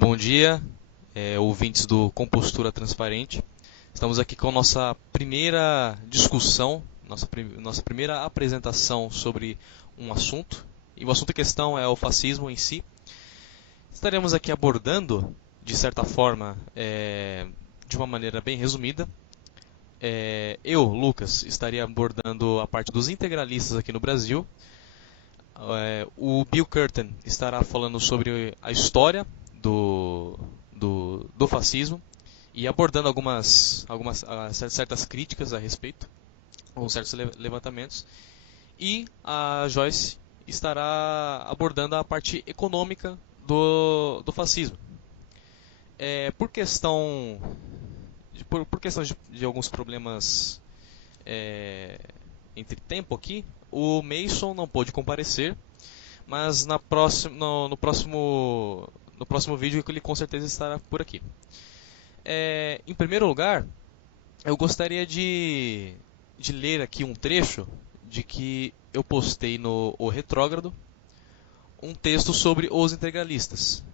Bom dia, ouvintes do Compostura Transparente. Estamos aqui com nossa primeira discussão, nossa primeira apresentação sobre um assunto. E o assunto em questão é o fascismo em si. Estaremos aqui abordando, de certa forma, de uma maneira bem resumida. Eu, Lucas, estaria abordando a parte dos integralistas aqui no Brasil. O Bill Curtin estará falando sobre a história do fascismo e abordando algumas certas críticas a respeito, com certos levantamentos. E a Joyce estará abordando a parte econômica do fascismo. Por questão de alguns problemas entre tempo aqui, o Mason não pôde comparecer, mas no próximo vídeo ele com certeza estará por aqui. Em primeiro lugar, eu gostaria de ler aqui um trecho de que eu postei no O Retrógrado, um texto sobre os integralistas.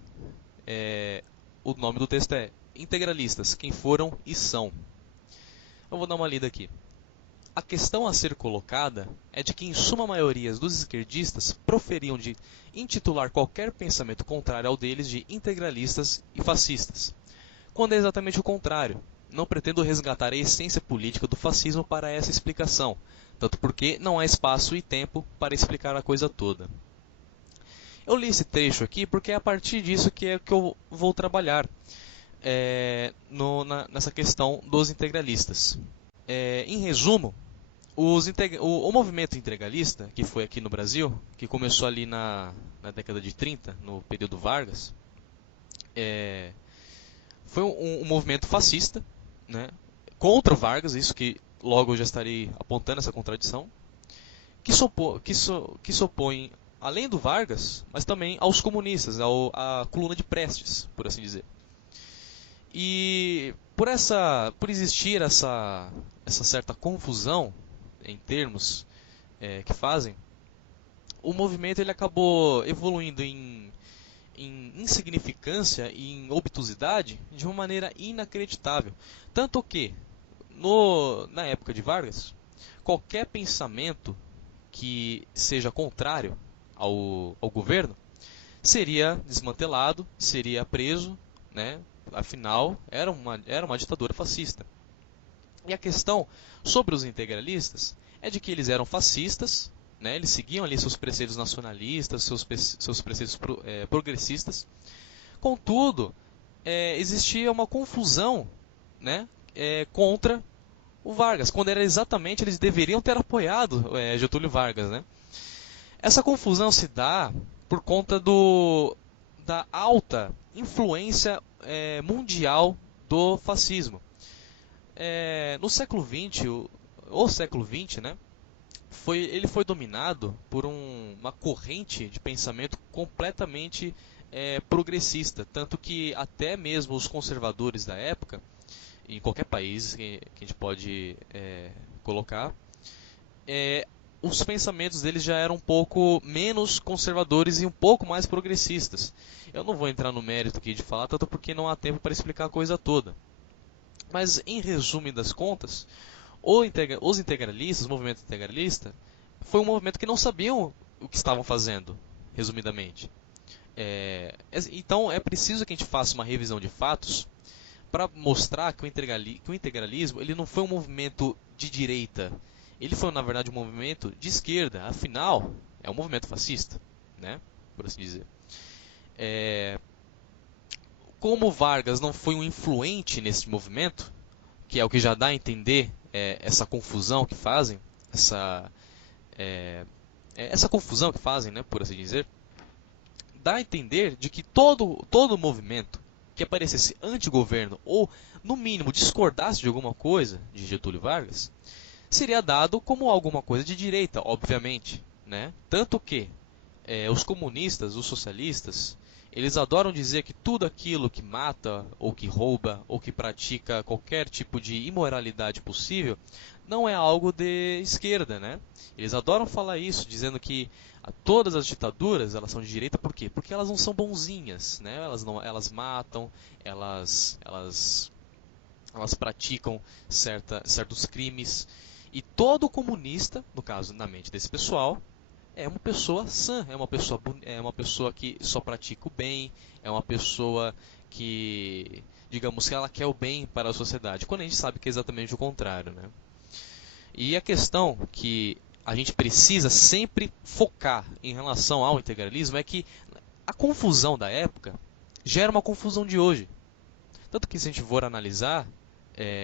O nome do texto é Integralistas, quem foram e são. Eu vou dar uma lida aqui. A questão a ser colocada é de que, em suma maioria dos esquerdistas proferiam de intitular qualquer pensamento contrário ao deles de integralistas e fascistas, quando é exatamente o contrário. Não pretendo resgatar a essência política do fascismo para essa explicação, tanto porque não há espaço e tempo para explicar a coisa toda. Eu li esse trecho aqui porque é a partir disso que eu vou trabalhar nessa questão dos integralistas. Em resumo, o movimento integralista, que foi aqui no Brasil, que começou ali na década de 30, no período Vargas, foi um movimento fascista, né, contra o Vargas, isso que logo eu já estarei apontando essa contradição, que se opõe, além do Vargas, mas também aos comunistas, à coluna de Prestes, por assim dizer. E por existir essa certa confusão em termos que fazem, o movimento ele acabou evoluindo em insignificância e em obtusidade de uma maneira inacreditável. Tanto que, na época de Vargas, qualquer pensamento que seja contrário ao governo seria desmantelado, seria preso, né? Afinal, era uma ditadura fascista. E a questão sobre os integralistas é de que eles eram fascistas, né? Eles seguiam ali seus preceitos nacionalistas, seus preceitos progressistas. Contudo, existia uma confusão, né? Contra o Vargas, quando era exatamente eles deveriam ter apoiado Getúlio Vargas, né? Essa confusão se dá por conta da alta influência mundial do fascismo. No século XX, o século XX, né, ele foi dominado por uma corrente de pensamento completamente progressista, tanto que até mesmo os conservadores da época, em qualquer país que a gente pode colocar, os pensamentos deles já eram um pouco menos conservadores e um pouco mais progressistas. Eu não vou entrar no mérito aqui de falar, tanto porque não há tempo para explicar a coisa toda. Mas, em resumo das contas, os integralistas, o movimento integralista, foi um movimento que não sabiam o que estavam fazendo, resumidamente. Então, é preciso que a gente faça uma revisão de fatos para mostrar que o integralismo ele não foi um movimento de direita. Ele foi, na verdade, um movimento de esquerda. Afinal, é um movimento fascista, né? Por assim dizer. Como Vargas não foi um influente nesse movimento, que é o que já dá a entender essa confusão que fazem, essa confusão que fazem, né, por assim dizer, dá a entender de que todo movimento que aparecesse anti-governo ou, no mínimo, discordasse de alguma coisa de Getúlio Vargas, seria dado como alguma coisa de direita, obviamente, né? Tanto que os comunistas, os socialistas, Eles adoram dizer que tudo aquilo que mata, ou que rouba, ou que pratica qualquer tipo de imoralidade possível, não é algo de esquerda, né? Eles adoram falar isso, dizendo que todas as ditaduras elas são de direita, por quê? Porque elas não são bonzinhas, né? Elas matam, elas praticam certos crimes. E todo comunista, no caso, na mente desse pessoal, é uma pessoa sã, é uma pessoa que só pratica o bem, é uma pessoa que, digamos que ela quer o bem para a sociedade, quando a gente sabe que é exatamente o contrário, né? E a questão que a gente precisa sempre focar em relação ao integralismo é que a confusão da época gera uma confusão de hoje. Tanto que se a gente for analisar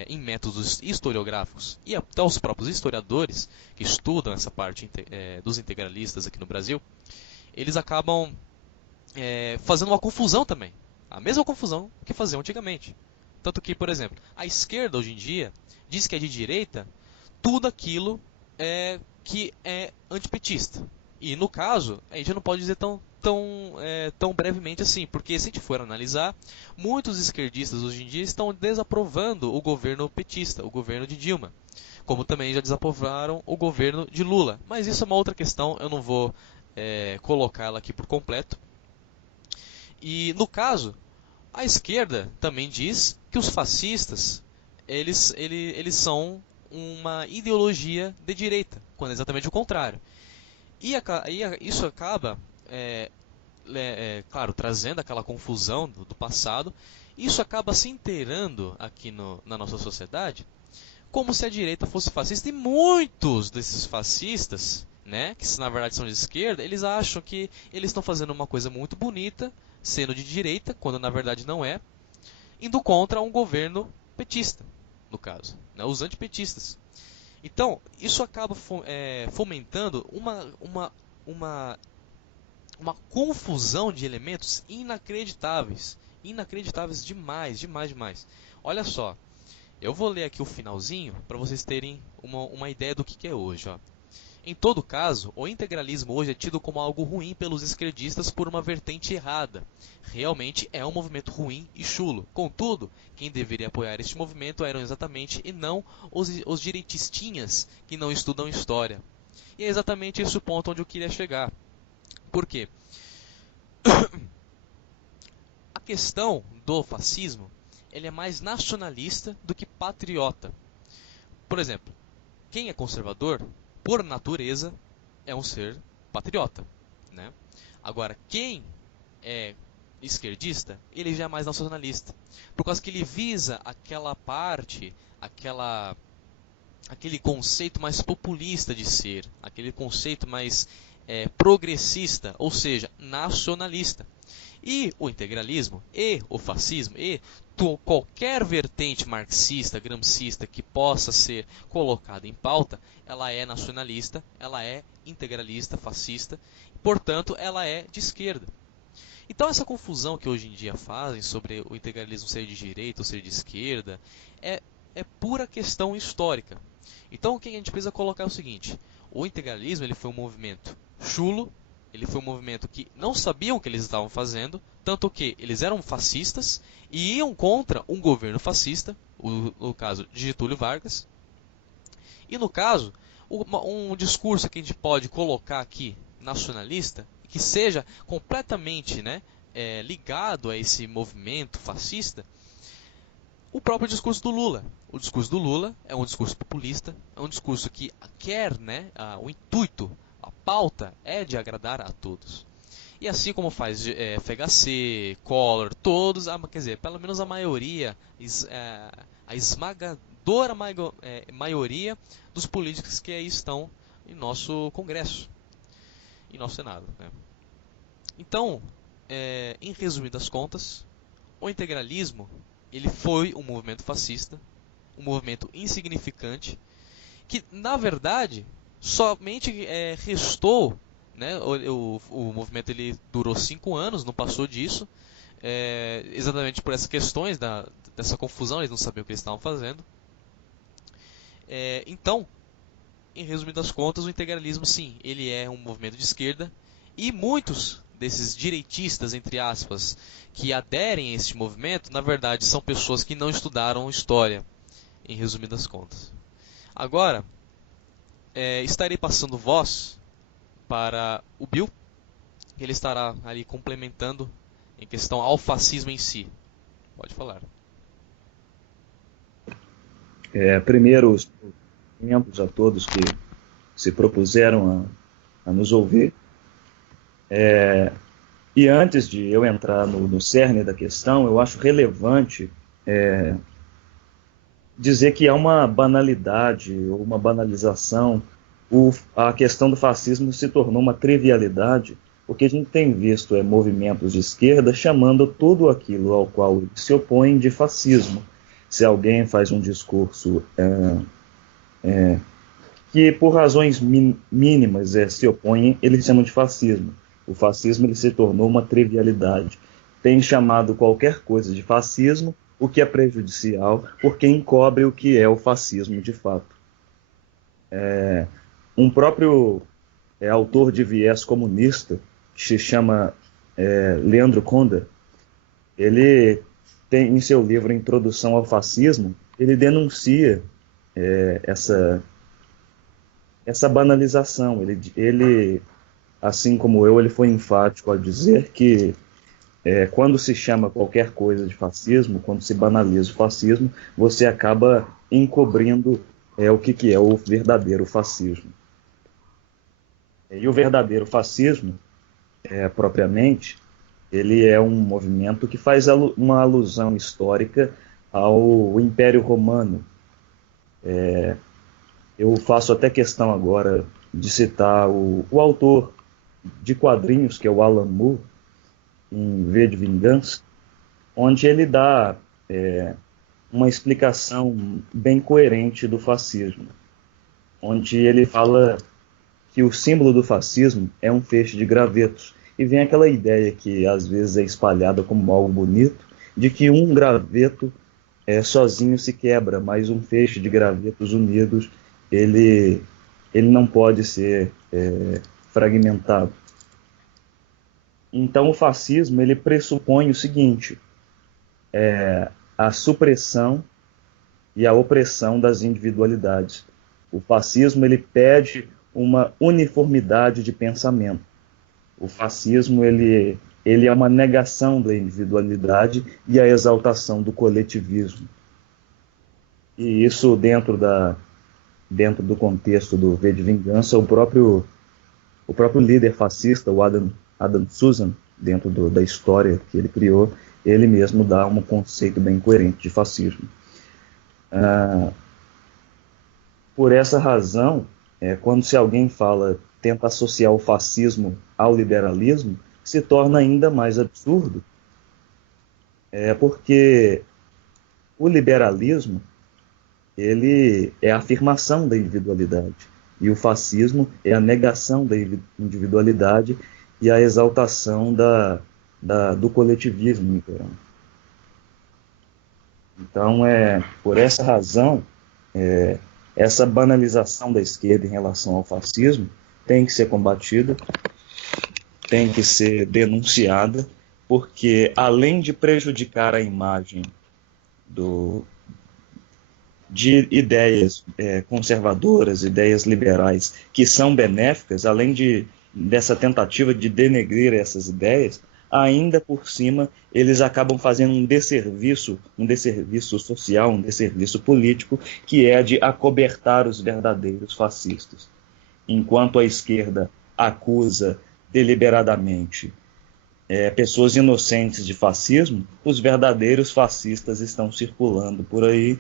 em métodos historiográficos e até os próprios historiadores que estudam essa parte dos integralistas aqui no Brasil, eles acabam fazendo uma confusão também. A mesma confusão que faziam antigamente. Tanto que, por exemplo, a esquerda hoje em dia diz que é de direita tudo aquilo que é antipetista. E no caso, a gente não pode dizer tão brevemente assim, porque se a gente for analisar, muitos esquerdistas hoje em dia estão desaprovando o governo petista, o governo de Dilma, como também já desaprovaram o governo de Lula. Mas isso é uma outra questão, eu não vou colocá-la aqui por completo. E no caso, a esquerda também diz que os fascistas eles são uma ideologia de direita, quando é exatamente o contrário. E isso acaba, claro, trazendo aquela confusão do passado. Isso acaba se inteirando aqui na nossa sociedade, como se a direita fosse fascista. E muitos desses fascistas, né, que na verdade são de esquerda, eles acham que eles estão fazendo uma coisa muito bonita, sendo de direita, quando na verdade não é, indo contra um governo petista, no caso, né, os antipetistas. Então, isso acaba fomentando uma confusão de elementos inacreditáveis. Inacreditáveis demais, demais, demais. Olha só, eu vou ler aqui o finalzinho para vocês terem uma ideia do que é hoje. Ó. Em todo caso, o integralismo hoje é tido como algo ruim pelos esquerdistas por uma vertente errada. Realmente é um movimento ruim e chulo. Contudo, quem deveria apoiar este movimento eram exatamente e não os direitistinhas que não estudam história. E é exatamente esse o ponto onde eu queria chegar. Por quê? A questão do fascismo ele é mais nacionalista do que patriota. Por exemplo, quem é conservador, por natureza, é um ser patriota, né? Agora, quem é esquerdista, ele já é mais nacionalista, por causa que ele visa aquela parte, aquele conceito mais populista de ser, aquele conceito mais progressista, ou seja, nacionalista. E o integralismo, e o fascismo, e qualquer vertente marxista, gramscista que possa ser colocada em pauta, ela é nacionalista, ela é integralista, fascista, portanto, ela é de esquerda. Então, essa confusão que hoje em dia fazem sobre o integralismo ser de direita ou ser de esquerda é pura questão histórica. Então, o que a gente precisa colocar é o seguinte: o integralismo ele foi um movimento chulo, ele foi um movimento que não sabiam o que eles estavam fazendo, tanto que eles eram fascistas e iam contra um governo fascista, no caso de Getúlio Vargas. E no caso, um discurso que a gente pode colocar aqui, nacionalista, que seja completamente ligado a esse movimento fascista, o próprio discurso do Lula. O discurso do Lula é um discurso populista, é um discurso que quer, o intuito, a pauta é de agradar a todos. E assim como faz FHC, Collor, todos, quer dizer, pelo menos a maioria, a esmagadora maioria dos políticos que aí estão em nosso Congresso, em nosso Senado. Né? Então, em resumidas contas, o integralismo ele foi um movimento fascista, um movimento insignificante, que na verdade somente restou, né, o movimento ele durou 5 anos, não passou disso, exatamente por essas questões dessa confusão, eles não sabiam o que eles estavam fazendo. Então, em resumidas contas, o integralismo sim, ele é um movimento de esquerda, e muitos desses direitistas, entre aspas, que aderem a este movimento, na verdade são pessoas que não estudaram história, em resumidas contas. Agora, estarei passando voz para o Bill, que ele estará ali complementando em questão ao fascismo em si. Pode falar. Primeiro, os membros a todos que se propuseram a nos ouvir. E antes de eu entrar no cerne da questão, eu acho relevante dizer que há uma banalidade ou uma banalização. A questão do fascismo se tornou uma trivialidade, porque a gente tem visto movimentos de esquerda chamando tudo aquilo ao qual eles se opõem de fascismo. Se alguém faz um discurso que por razões mínimas se opõem, eles chamam de fascismo. O fascismo ele se tornou uma trivialidade. Tem chamado qualquer coisa de fascismo, o que é prejudicial, porque encobre o que é o fascismo de fato. Um próprio autor de viés comunista, que se chama Leandro Conda, ele tem em seu livro Introdução ao Fascismo, ele denuncia essa banalização. Ele, assim como eu, ele foi enfático ao dizer que quando se chama qualquer coisa de fascismo, quando se banaliza o fascismo, você acaba encobrindo o que é o verdadeiro fascismo. E o verdadeiro fascismo, propriamente, ele é um movimento que faz uma alusão histórica ao Império Romano. Eu faço até questão agora de citar o autor de quadrinhos, que é o Alan Moore, em V de Vingança, onde ele dá uma explicação bem coerente do fascismo, onde ele fala que o símbolo do fascismo é um feixe de gravetos, e vem aquela ideia que às vezes é espalhada como algo bonito, de que um graveto sozinho se quebra, mas um feixe de gravetos unidos, ele não pode ser fragmentado. Então o fascismo ele pressupõe o seguinte: a supressão e a opressão das individualidades. O fascismo ele pede uma uniformidade de pensamento. O fascismo ele é uma negação da individualidade e a exaltação do coletivismo. E isso dentro do contexto do V de Vingança, o próprio líder fascista, o Adam Susan, dentro da história que ele criou, ele mesmo dá um conceito bem coerente de fascismo. Por essa razão, quando se alguém tenta associar o fascismo ao liberalismo, se torna ainda mais absurdo, porque o liberalismo ele é a afirmação da individualidade e o fascismo é a negação da individualidade e a exaltação do coletivismo imperante. Então, por essa razão, essa banalização da esquerda em relação ao fascismo tem que ser combatida, tem que ser denunciada, porque além de prejudicar a imagem de ideias conservadoras, ideias liberais, que são benéficas, além dessa tentativa de denegrir essas ideias, ainda por cima eles acabam fazendo um desserviço social, um desserviço político, que é de acobertar os verdadeiros fascistas. Enquanto a esquerda acusa deliberadamente pessoas inocentes de fascismo, os verdadeiros fascistas estão circulando por aí,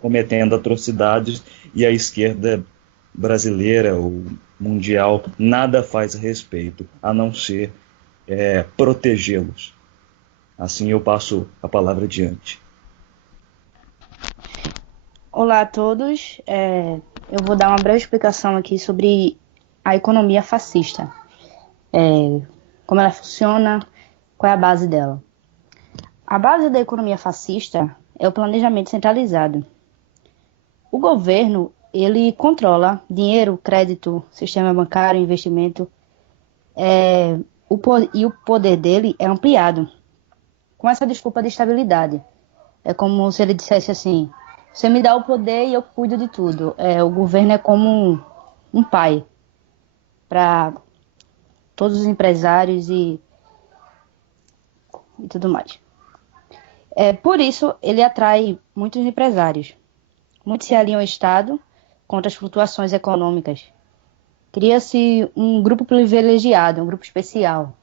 cometendo atrocidades, e a esquerda brasileira ou mundial nada faz a respeito, a não ser protegê-los. Assim eu passo a palavra adiante. Olá a todos, eu vou dar uma breve explicação aqui sobre a economia fascista, como ela funciona, qual é a base dela. A base da economia fascista é o planejamento centralizado. O governo, ele controla dinheiro, crédito, sistema bancário, investimento, e o poder dele é ampliado com essa desculpa de estabilidade. É como se ele dissesse assim: você me dá o poder e eu cuido de tudo. O governo é como um pai para todos os empresários e tudo mais. Por isso, ele atrai muitos empresários. Muitos se aliam ao Estado contra as flutuações econômicas. Cria-se um grupo privilegiado, um grupo especial,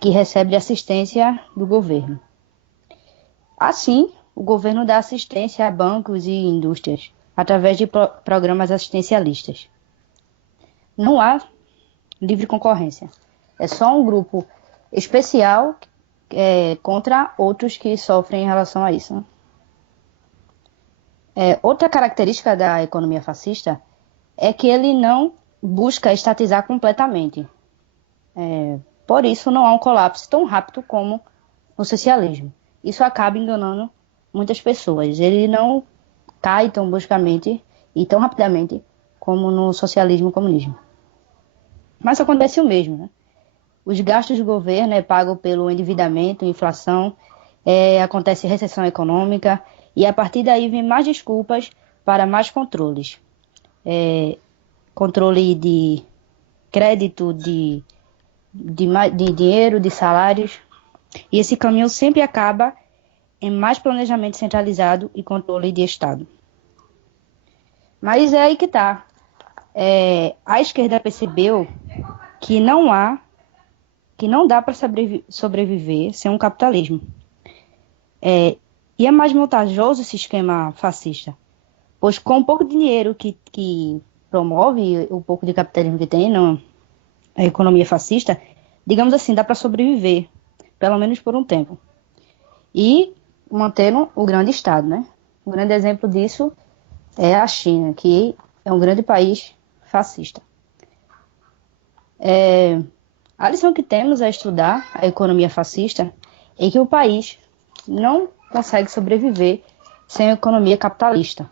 que recebe assistência do governo. Assim, o governo dá assistência a bancos e indústrias, através de programas assistencialistas. Não há livre concorrência. É só um grupo especial contra outros que sofrem em relação a isso. Outra característica da economia fascista é que ele não busca estatizar completamente. Por isso, não há um colapso tão rápido como no socialismo. Isso acaba enganando muitas pessoas. Ele não cai tão bruscamente e tão rapidamente como no socialismo e comunismo. Mas acontece o mesmo, né? Os gastos do governo é pago pelo endividamento, inflação, acontece recessão econômica e a partir daí vem mais desculpas para mais controles. Controle de crédito, de dinheiro, de salários. E esse caminho sempre acaba em mais planejamento centralizado e controle de Estado. Mas é aí que está. A esquerda percebeu que não dá para sobreviver sem um capitalismo. E é mais vantajoso esse esquema fascista, pois com o pouco dinheiro que promove, o pouco de capitalismo que tem na economia fascista, digamos assim, dá para sobreviver, pelo menos por um tempo. E mantendo o grande Estado, né? Um grande exemplo disso é a China, que é um grande país fascista. A lição que temos a estudar a economia fascista é que o país não consegue sobreviver sem a economia capitalista.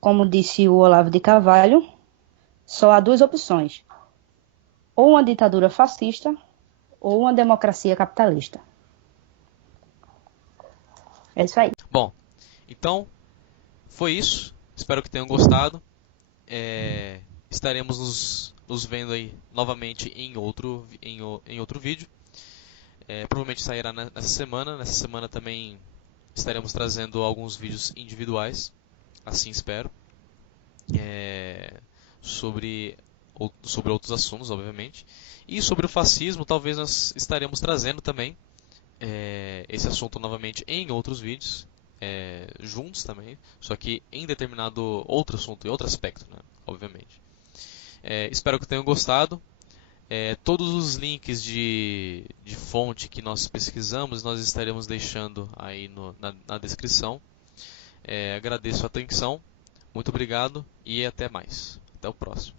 Como disse o Olavo de Carvalho, só há duas opções: ou uma ditadura fascista ou uma democracia capitalista. É isso aí. Bom, então foi isso. Espero que tenham gostado. Estaremos nos vendo aí novamente em outro vídeo. Provavelmente sairá nessa semana. Nessa semana também estaremos trazendo alguns vídeos individuais, assim espero, sobre outros assuntos, obviamente. E sobre o fascismo, talvez nós estaremos trazendo também esse assunto novamente em outros vídeos, juntos também, só que em determinado outro assunto e outro aspecto, né? Obviamente. Espero que tenham gostado. Todos os links de fonte que nós pesquisamos, nós estaremos deixando aí na descrição. Agradeço a atenção, muito obrigado e até mais. Até o próximo.